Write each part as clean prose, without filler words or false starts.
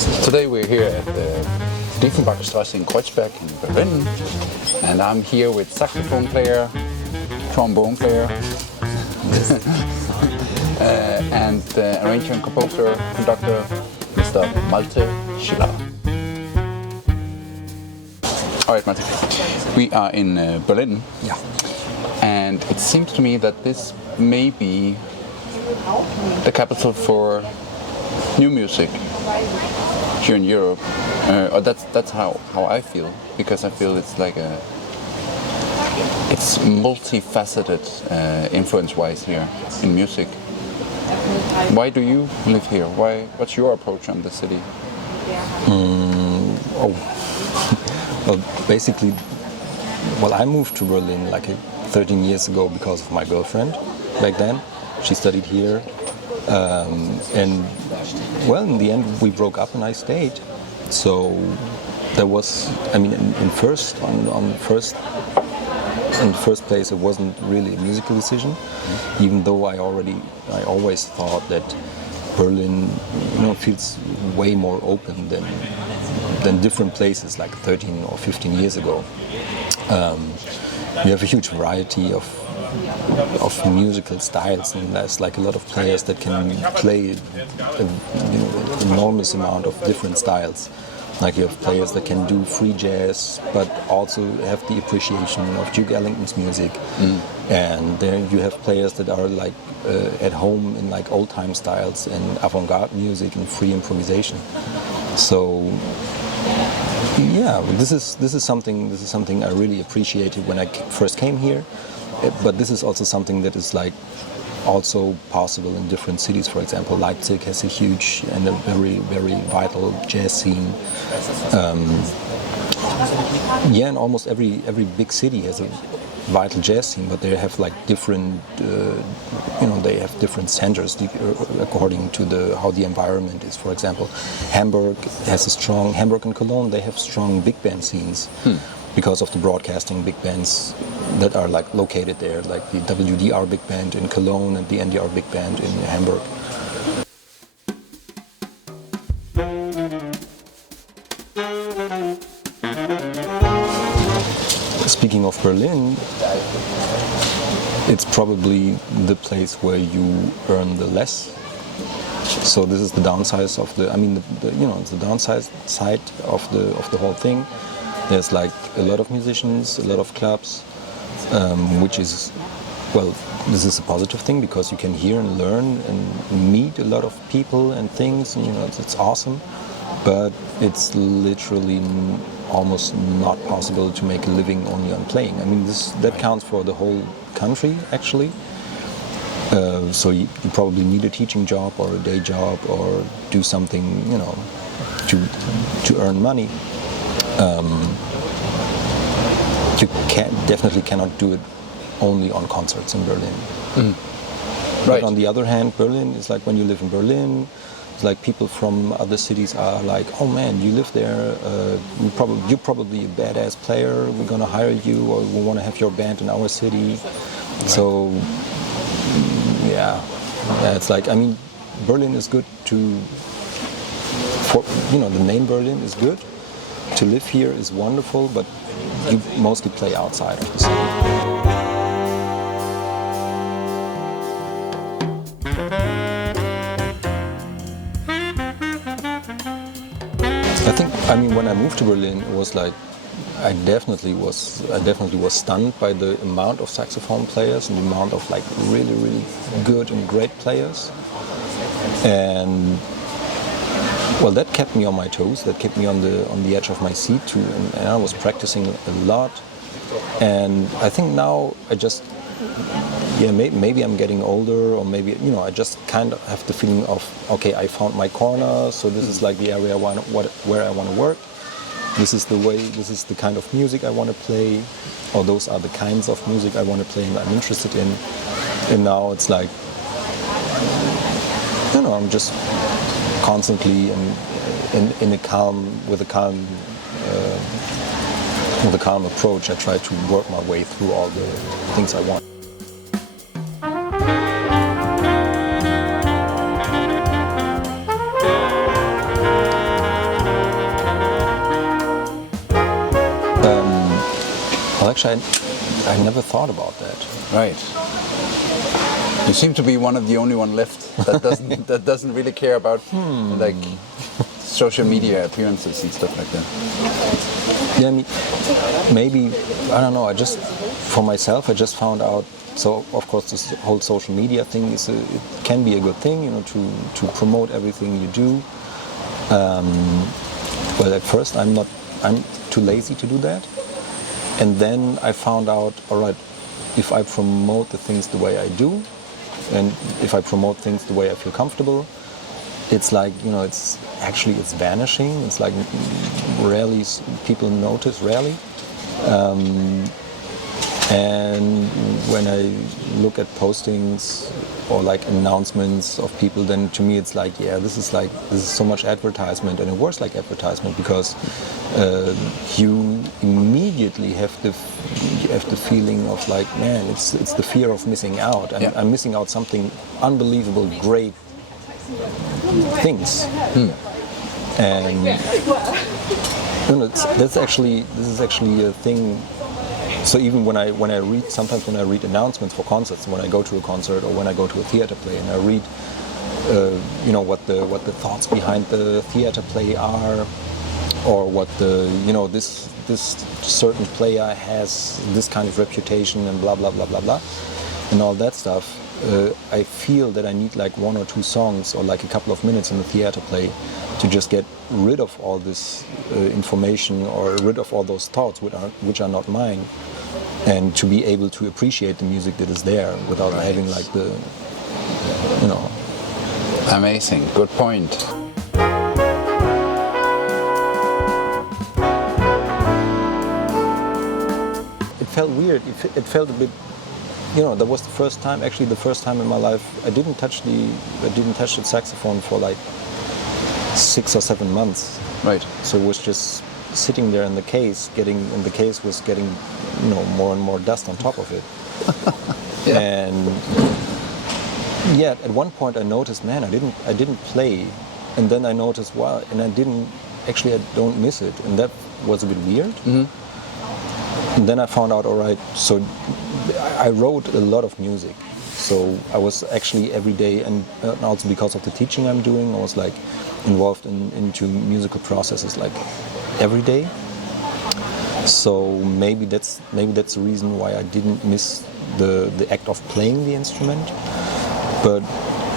Today we're here at the Diefenbachstrasse in Kreuzberg in Berlin, and I'm here with saxophone player, trombone player, and arranger and composer, conductor, Mr. Malte Schiller. All right, Malte. We are in Berlin, and it seems to me that this may be the capital for new music here in Europe, or that's how I feel, because I feel it's like it's multifaceted influence-wise here in music. Why do you live here? What's your approach on the city? Well, basically, I moved to Berlin like 13 years ago because of my girlfriend back then. She studied here. And well, in the end we broke up and I stayed. So there was, I mean, in the first place it wasn't really a musical decision, even though I always thought that Berlin, feels way more open than different places like 13 or 15 years ago. You have a huge variety of musical styles, and there's like a lot of players that can play an enormous amount of different styles. Like you have players that can do free jazz, but also have the appreciation of Duke Ellington's music. And then you have players that are like at home in like old time styles and avant-garde music and free improvisation. So yeah, this is something I really appreciated when I first came here. But this is also something that is like also possible in different cities. For example, Leipzig has a huge and a very, very vital jazz scene. And almost every big city has a vital jazz scene, but they have like different, they have different centers according to how the environment is. For example, Hamburg and Cologne, they have strong big band scenes. Because of the broadcasting big bands that are like located there, like the WDR big band in Cologne and the NDR big band in Hamburg. Speaking of Berlin, it's probably the place where you earn the less. So this is the downside of it's the downside side of the whole thing. There's like a lot of musicians, a lot of clubs, which is, this is a positive thing because you can hear and learn and meet a lot of people and things, and it's awesome. But it's literally almost not possible to make a living only on playing. I mean, that counts for the whole country actually. So you probably need a teaching job or a day job or do something, to earn money. You definitely cannot do it only on concerts in Berlin. Right. But on the other hand, Berlin is like when you live in Berlin, it's like people from other cities are like, oh man, you live there, you're probably a badass player, we're gonna hire you, or we want to have your band in our city. Right. So it's like, I mean, Berlin is good the name Berlin is good. To live here is wonderful, but you mostly play outside of the city. I mean, when I moved to Berlin, it was like I definitely was stunned by the amount of saxophone players and the amount of like really, really good and great players. And that kept me on my toes. That kept me on the edge of my seat too, and I was practicing a lot. And I think now I just, maybe I'm getting older, or maybe I just kind of have the feeling of, okay, I found my corner. So this is like the area where I want to work. This is the kind of music I want to play, or those are the kinds of music I want to play and I'm interested in. And now it's like, I'm just constantly with a calm approach, I try to work my way through all the things I want. Actually, I never thought about that. Right. You seem to be one of the only one left that doesn't really care about like social media appearances and stuff like that. Yeah, I mean, maybe, I don't know, for myself, I just found out, so of course this whole social media thing it can be a good thing, you know, to promote everything you do. Well, at first I'm too lazy to do that. And then I found out, all right, if I promote the things the way I do, and if I promote things the way I feel comfortable, it's like, you know, it's vanishing. It's like rarely people notice, rarely. And when I look at postings or like announcements of people, then to me it's like, yeah, this is so much advertisement, and it works like advertisement because you immediately have the feeling of like, man, it's the fear of missing out. I'm missing out something unbelievable, great things. And you know, this is actually a thing. So even when I read announcements for concerts, when I go to a concert or when I go to a theater play, and I read, you know, what the thoughts behind the theater play are, or what this certain player has this kind of reputation and blah blah blah blah blah, and all that stuff. I feel that I need like one or two songs or like a couple of minutes in the theater play to just get rid of all this information or rid of all those thoughts which are not mine, and to be able to appreciate the music that is there without having like the, you know. Amazing, good point. It felt weird. It felt a bit, you know, that was the first time in my life I didn't touch the saxophone for like 6 or 7 months. Right. So it was just sitting there in the case, was getting, you know, more and more dust on top of it. Yeah. And yeah, at one point I noticed, man, I didn't play, and then I noticed, wow, and I don't miss it, and that was a bit weird. Mm-hmm. And then I found out, all right, so I wrote a lot of music. So I was actually every day, and also because of the teaching I'm doing, I was like involved into musical processes like every day. So maybe that's the reason why I didn't miss the act of playing the instrument. But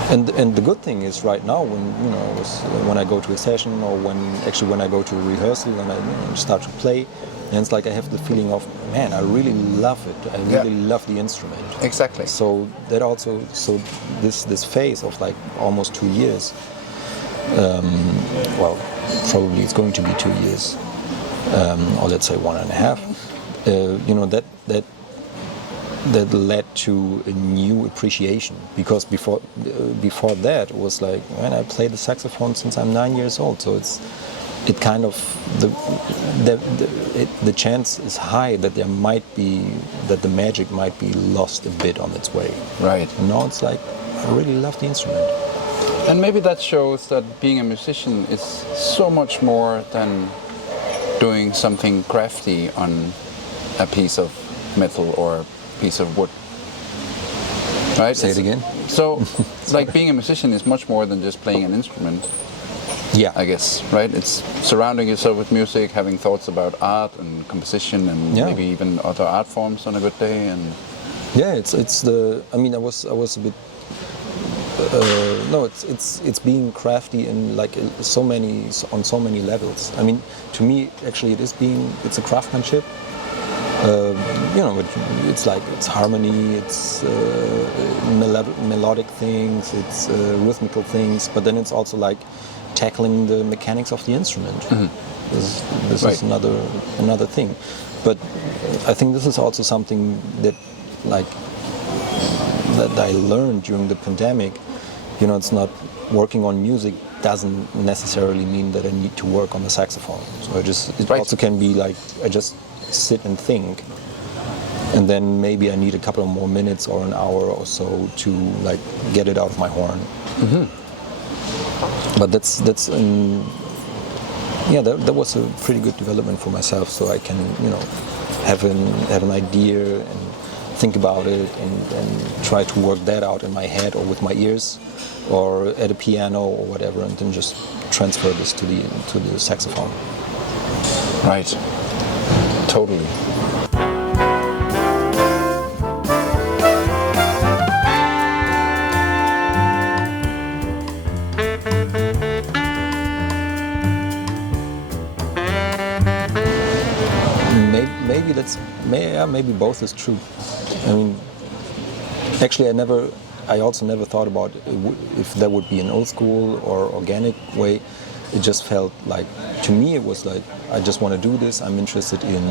and the good thing is right now when I go to a session or when I go to a rehearsal and I start to play, and it's like I have the feeling of, man, I really love it. I really love the instrument. Exactly. So that also, this phase of like almost 2 years, well, probably it's going to be 2 years, or let's say 1.5. You know, that led to a new appreciation, because before that it was like, man, I play the saxophone since I'm 9 years old, so it kind of the chance is high that the magic might be lost a bit on its way. Right. And now it's like, I really love the instrument. And maybe that shows that being a musician is so much more than doing something crafty on a piece of metal or a piece of wood. Right? Say it again. So, like, being a musician is much more than just playing an instrument. Yeah, I guess, right? It's surrounding yourself with music, having thoughts about art and composition, and maybe even other art forms on a good day. And yeah, it's the. I mean, I was a bit. No, it's being crafty in like on so many levels. I mean, to me, actually, it's a craftsmanship. You know, it's harmony, it's melodic things, it's rhythmical things, but then it's also like tackling the mechanics of the instrument. Mm-hmm. This is another thing. But I think this is also something that I learned during the pandemic. You know, it's not working on music doesn't necessarily mean that I need to work on the saxophone. So it also can be like I just sit and think, and then maybe I need a couple of more minutes or an hour or so to like get it out of my horn. Mm-hmm. But that was a pretty good development for myself, so I can, you know, have an idea and think about it and try to work that out in my head or with my ears or at a piano or whatever, and then just transfer this to the saxophone. Right. Totally. Maybe both is true. I mean, actually, I also never thought about if there would be an old school or organic way. It just felt like, to me, it was like, I just want to do this. I'm interested in,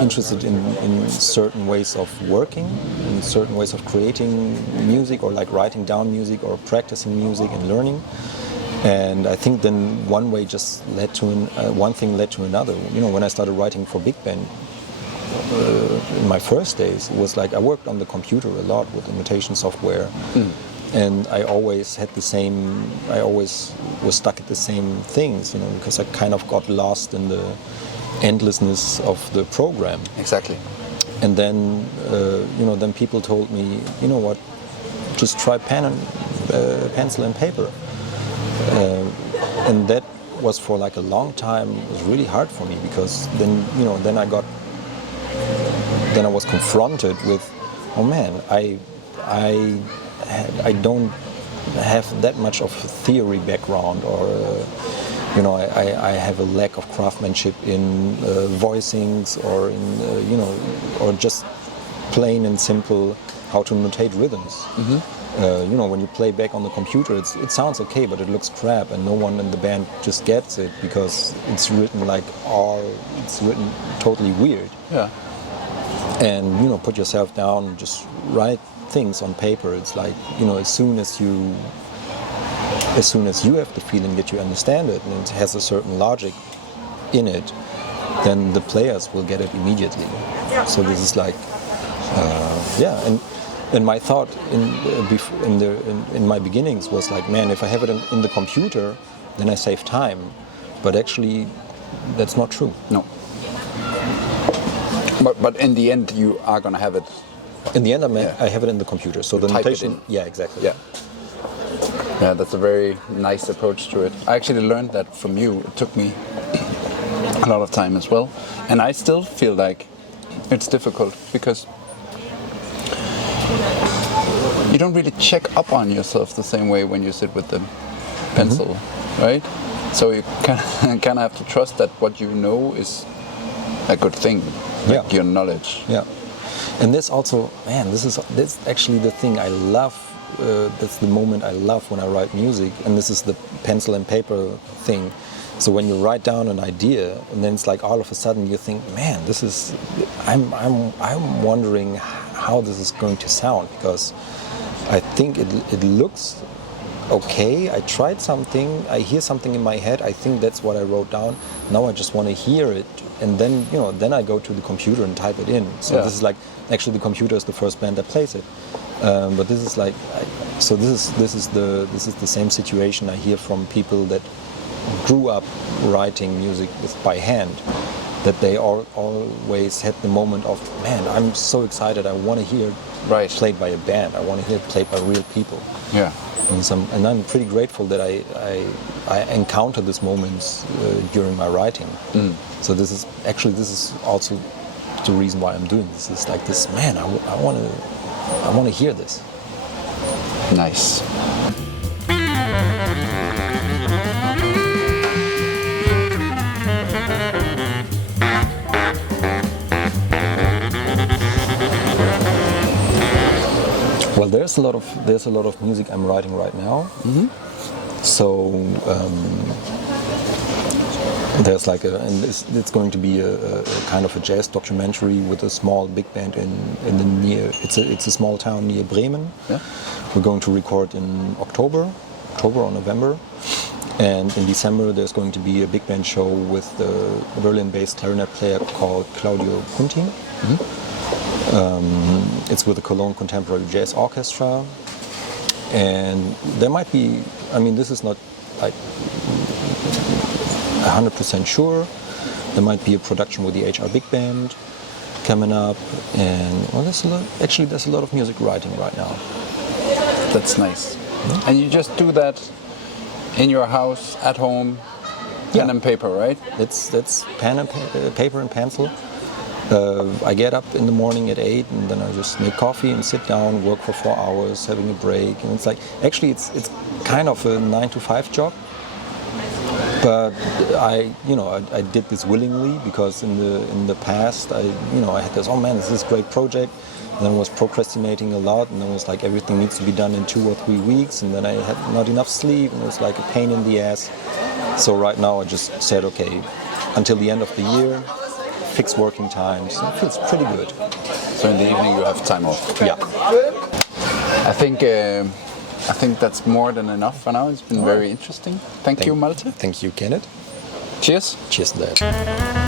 interested in certain ways of working, in certain ways of creating music, or like writing down music or practicing music and learning. And I think then one way just led to one thing led to another. When I started writing for big band in my first days, it was like I worked on the computer a lot with notation software, and I always had I always was stuck at the same things, because I kind of got lost in the endlessness of the program. Exactly. And then, then people told me, what, just try pencil and paper. And that was for like a long time, it was really hard for me, because then I was confronted with, oh man, I don't have that much of a theory background, or I have a lack of craftsmanship in voicings, or in or just plain and simple how to notate rhythms. Mm-hmm. When you play back on the computer, it sounds okay, but it looks crap, and no one in the band just gets it because it's written it's written totally weird. Yeah. And put yourself down and just write things on paper. It's like, as soon as you have the feeling that you understand it and it has a certain logic in it, then the players will get it immediately. So this is like, And my thought in my beginnings was like, man, if I have it in the computer, then I save time. But actually, that's not true. No. But in the end, you are gonna have it. In the end, I have it in the computer. So the notation. Yeah, exactly. Yeah. Yeah, that's a very nice approach to it. I actually learned that from you. It took me a lot of time as well, and I still feel like it's difficult because you don't really check up on yourself the same way when you sit with the pencil, right? So you kind of have to trust that what you know is a good thing, like your knowledge. Yeah, and this also, man, this actually the thing I love. That's the moment I love when I write music, and this is the pencil and paper thing. So when you write down an idea, and then it's like all of a sudden you think, man, this is. I'm wondering how this is going to sound, because I think it looks okay. I tried something. I hear something in my head. I think that's what I wrote down. Now I just want to hear it, and then then I go to the computer and type it in. So this is like, actually the computer is the first band that plays it. But this is like, this is the same situation I hear from people that grew up writing music by hand, that they always had the moment of, man, I'm so excited, I want to hear it played by a band, I want to hear it played by real people. Yeah. And I'm pretty grateful that I encounter these moments during my writing. So this is also the reason why I'm doing this. It's like this, man, I want to hear this. Nice. Well, there's a lot of music I'm writing right now. Mm-hmm. So there's like and it's going to be a kind of a jazz documentary with a small big band in the near. It's a small town near Bremen. Yeah. We're going to record in October or November, and in December there's going to be a big band show with the Berlin-based clarinet player called Claudio Punti. Mm-hmm. It's with the Cologne Contemporary Jazz Orchestra, and there might be. I mean, this is not like 100% sure. There might be a production with the HR Big Band coming up, and well, there's a lot of music writing right now. That's nice. And you just do that in your house, at home, pen and paper, right? That's pen and paper and pencil. I get up in the morning at 8, and then I just make coffee and sit down, work for 4 hours, having a break. And it's like, actually, it's kind of a 9-to-5 job. But I did this willingly, because in the past I had this, oh man, this is a great project. And then I was procrastinating a lot, and then it was like everything needs to be done in 2 or 3 weeks, and then I had not enough sleep, and it was like a pain in the ass. So right now I just said, okay, until the end of the year, fixed working times. It feels pretty good. So in the evening you have time off. Yeah. I think that's more than enough for now. It's been very interesting. Thank you, Malte. Thank you, Kenneth. Cheers. Cheers to that.